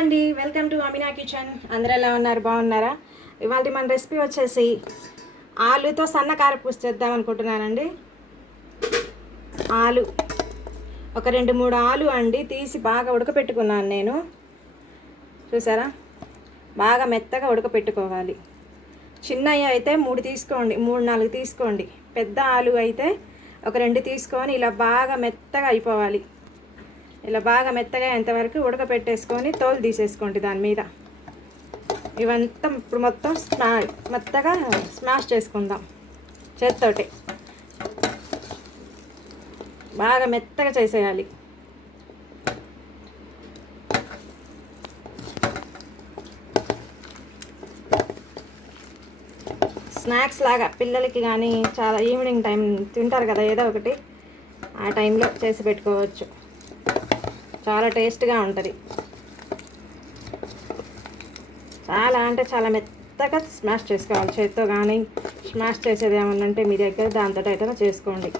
అండి, welcome to amino kitchen. అందరూ ఎలా ఉన్నారు? బాగున్నారా? ఇవాళ మన రెసిపీ వచ్చేసి ఆలుతో సన్న కారపూస చేద్దాం అనుకుంటున్నానండి. ఆలు ఒక 2-3 ఆలు అండి తీసి బాగా ఉడకపెట్టుకున్నాను నేను. చూసారా, బాగా మెత్తగా ఉడకపెట్టుకోవాలి. చిన్నవి అయితే 3 తీసుకోండి, 3-4 తీసుకోండి. పెద్ద ఆలు అయితే ఒక 2 తీసుకొని ఇలా బాగా మెత్తగా అయిపోవాలి. ఇలా బాగా మెత్తగా ఎంతవరకు ఉడకపెట్టేసుకొని తోలు తీసేసుకోండి దాని మీద. ఇవంతా ఇప్పుడు మొత్తం మెత్తగా స్మాష్ చేసుకుందాం చేత్తోటి. బాగా మెత్తగా చేసేయాలి. స్నాక్స్ లాగా పిల్లలకి కానీ చాలా ఈవినింగ్ టైం తింటారు కదా, ఏదో ఒకటి ఆ టైంలో చేసి పెట్టుకోవచ్చు. చాలా టేస్ట్గా ఉంటుంది. చాలా అంటే చాలా మెత్తగా స్మాష్ చేసుకోవాలి చేత్తో, కానీ స్మాష్ చేసేది ఏమన్నా ఉంటే మీ దగ్గర దాంతో అయితే చేసుకోండి.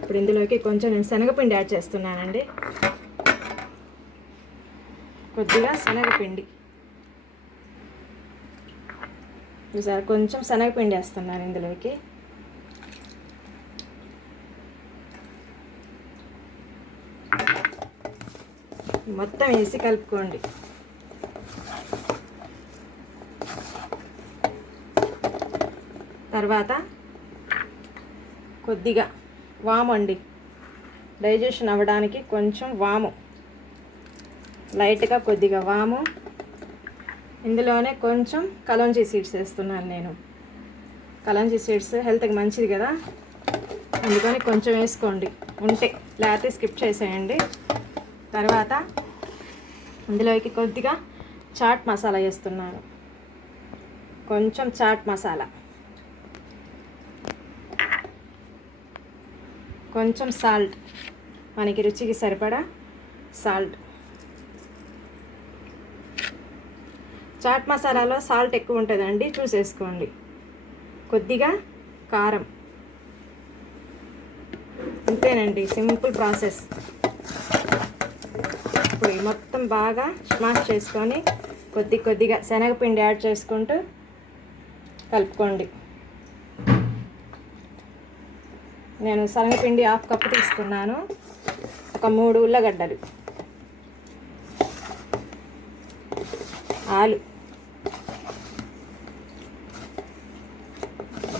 ఇప్పుడు ఇందులోకి కొంచెం నేను శనగపిండి యాడ్ చేస్తున్నానండి. కొద్దిగా శనగపిండి, ఈసారి కొంచెం శనగపిండి వేస్తున్నాను ఇందులోకి. మొత్తం వేసి కలుపుకోండి. తర్వాత కొద్దిగా వాము అండి, డైజెషన్ అవ్వడానికి కొంచెం వాము, లైట్గా కొద్దిగా వాము. ఇందులోనే కొంచెం కలోంజీ సీడ్స్ వేస్తున్నాను నేను. కలోంజీ సీడ్స్ హెల్త్కి మంచిది కదా, అందుకని కొంచెం వేసుకోండి ఉంటే, లేకపోతే స్కిప్ చేసేయండి. తర్వాత ఇందులోకి కొద్దిగా చాట్ మసాలా వేస్తున్నాను, కొంచెం చాట్ మసాలా, కొంచెం సాల్ట్, మనకి రుచికి సరిపడా సాల్ట్. చాట్ మసాలాలో సాల్ట్ ఎక్కువ ఉంటుందండి, చూసేసుకోండి. కొద్దిగా కారం. అంతేనండి, సింపుల్ ప్రాసెస్. ఇప్పుడు మొత్తం బాగా స్మాష్ చేసుకొని కొద్దిగా శనగపిండి యాడ్ చేసుకుంటూ కలుపుకోండి. నేను శనగపిండి 1/2 కప్పు తీసుకున్నాను. ఒక 3 ఉల్లగడ్డలు, ఆలు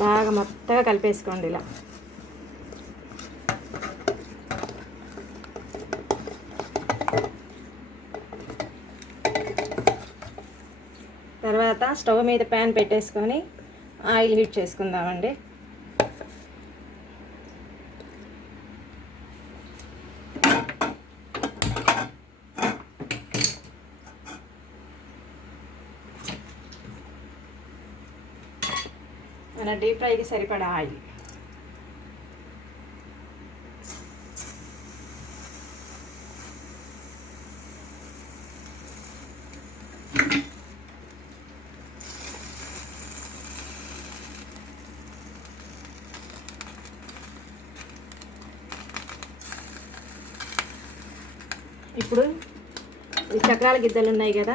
బాగా మొత్తగా కలిపేసుకోండి ఇలా. తర్వాత స్టవ్ మీద ప్యాన్ పెట్టేసుకొని ఆయిల్ హీట్ చేసుకుందామండి. మన డీప్ ఫ్రైకి సరిపడా ఆయిల్. ఇప్పుడు ఈ చక్రాల గిద్దలు ఉన్నాయి కదా,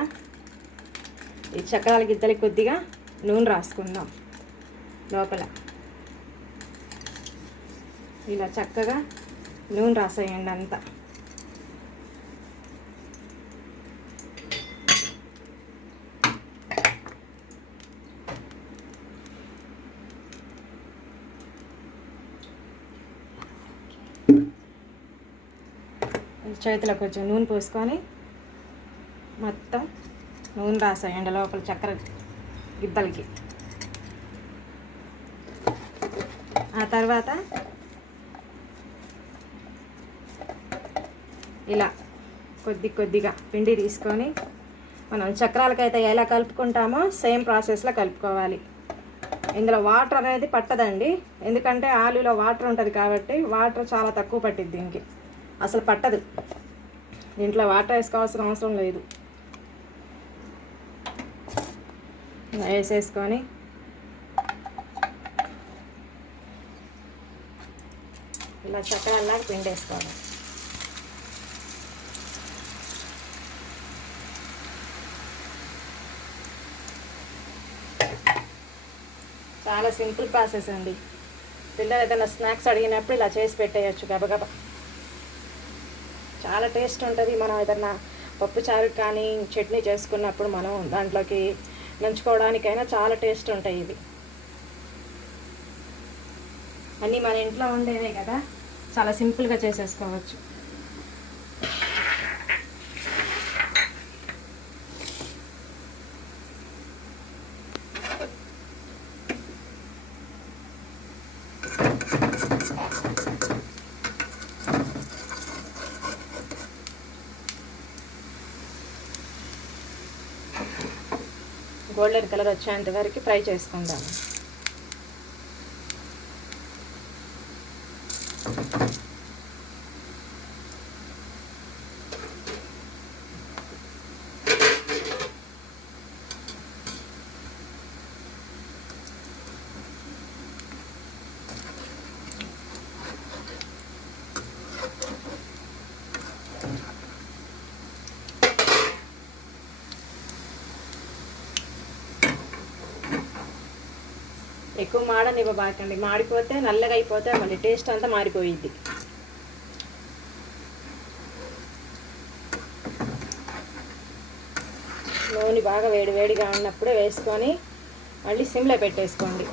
ఈ చక్రాల గిద్దలకి కొద్దిగా నూనె రాసుకుందాం లోపల. ఇలా చక్కగా నూనె రాసేయండి అంతా. చేతిలో కొంచెం నూనె పోసుకొని మొత్తం నూనె రాసేయండి లోపల చక్కెర గిద్దలకి. ఆ తర్వాత ఇలా కొద్దిగా పిండి తీసుకొని మనం చక్రాలకైతే ఎలా కలుపుకుంటామో సేమ్ ప్రాసెస్లో కలుపుకోవాలి. ఇందులో వాటర్ అనేది పట్టదండి, ఎందుకంటే ఆలులో వాటర్ ఉంటుంది కాబట్టి. వాటర్ చాలా తక్కువ పట్టిద్ది, దీనికి అసలు పట్టదు. దీంట్లో వాటర్ వేసుకోవాల్సిన అవసరం లేదు. వేసేసుకొని ఇలా చక్రాల్లాగా పిండి వేసుకోవాలి. చాలా సింపుల్ ప్రాసెస్ అండి. పిల్లలు ఏదైనా స్నాక్స్ అడిగినప్పుడు ఇలా చేసి పెట్టేయచ్చు గబగబా. చాలా టేస్ట్ ఉంటుంది. మనం ఏదైనా పప్పు చారు కానీ చట్నీ చేసుకున్నప్పుడు మనం దాంట్లోకి నంచుకోవడానికైనా చాలా టేస్ట్ ఉంటాయి ఇవి. అన్నీ మన ఇంట్లో ఉండేవే కదా, చాలా సింపుల్గా చేసేసుకోవచ్చు. గోల్డెన్ కలర్ వచ్చేంత వరకు ఫ్రై చేసుకుందాం. ఎక్కువ మాడనివ్వబాకండి, మాడిపోతే నల్లగా అయిపోతే మళ్ళీ టేస్ట్ అంతా మారిపోయిద్ది. నూనె బాగా వేడివేడిగా ఉన్నప్పుడే వేసుకొని మళ్ళీ సిమ్లో పెట్టేసుకోండి.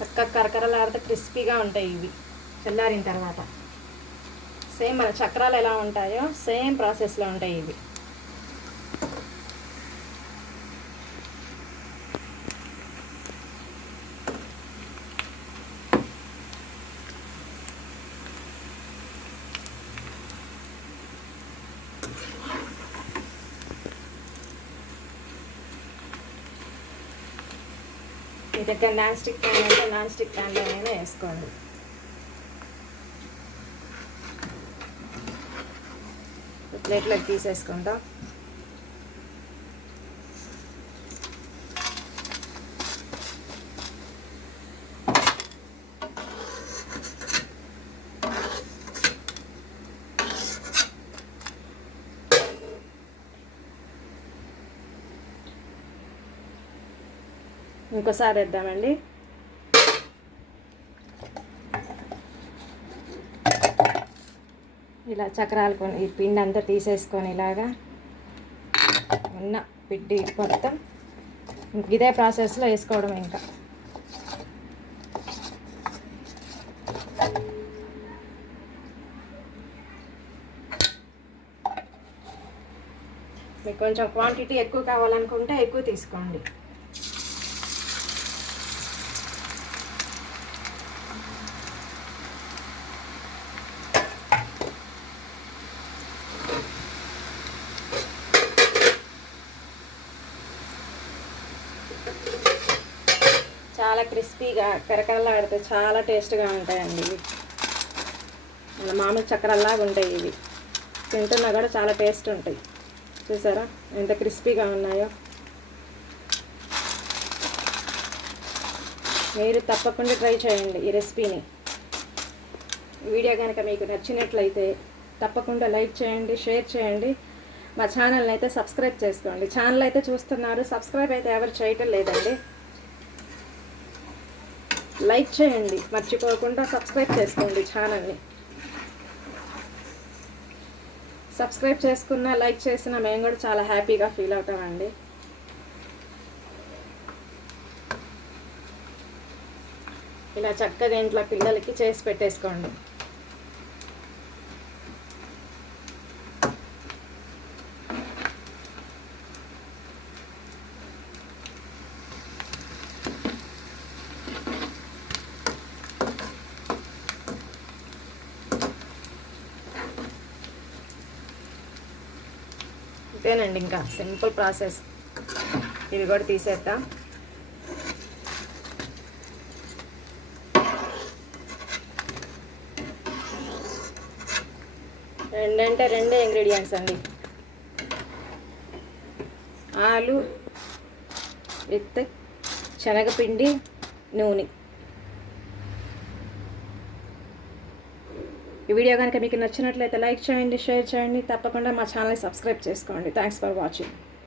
చక్కగా కరకరలాడితే క్రిస్పీగా ఉంటాయి ఇవి చల్లారిన తర్వాత. సేమ్ మన చక్రాలు ఎలా ఉంటాయో సేమ్ ప్రాసెస్లో ఉంటాయి ఇవి. మీ దగ్గర నాన్ స్టిక్ ప్యాన్ అంటే నాన్ స్టిక్ ప్యాన్లో అయినా వేసుకోండి. ప్లేట్లోకి తీసేసుకుంటాం. ఇంకోసారి వేద్దామండి. ఇలా చక్రాలు కొని ఈ పిండి అంతా తీసేసుకొని ఇలాగా ఉన్న పిండి మొత్తం ఇదే ప్రాసెస్లో వేసుకోవడం. ఇంకా మీకు కొంచెం క్వాంటిటీ ఎక్కువ కావాలనుకుంటే ఎక్కువ తీసుకోండి. చాలా క్రిస్పీగా కరకరలాడితే చాలా టేస్ట్గా ఉంటాయండి ఇవి. మన మామూలు చక్రాల్లాగా ఉంటాయి ఇవి. తింటున్నా కూడా చాలా టేస్ట్ ఉంటాయి. చూసారా ఎంత క్రిస్పీగా ఉన్నాయో. మీరు తప్పకుండా ట్రై చేయండి ఈ రెసిపీని. వీడియో కనుక మీకు నచ్చినట్లయితే తప్పకుండా లైక్ చేయండి, షేర్ చేయండి. మా ఛానల్ని అయితే సబ్స్క్రైబ్ చేసుకోండి. ఛానల్ అయితే చూస్తున్నారు, సబ్స్క్రైబ్ అయితే ఎవరు చేయటం లేదండి. లైక్ చేయండి, మర్చిపోకుండా సబ్స్క్రైబ్ చేసుకోండి ఛానల్ని. సబ్స్క్రైబ్ చేసుకున్న లైక్ చేసిన మేము కూడా చాలా హ్యాపీగా ఫీల్ అవుతామండి. ఇలా చక్కగా ఇంట్లో పిల్లలకి చేసి పెట్టేసుకోండి. ఇదేనండి, ఇంకా సింపుల్ ప్రాసెస్. ఇది కూడా తీసేద్దాం. రెండంటే రెండే ఇంగ్రీడియంట్స్ అండి. ఆలు విత్ శనగపిండి, నూనె. ఈ వీడియో కనుక మీకు నచ్చినట్లయితే లైక్ చేయండి, షేర్ చేయండి, తప్పకుండా మా ఛానల్ని సబ్స్క్రైబ్ చేసుకోండి. Thanks for watching.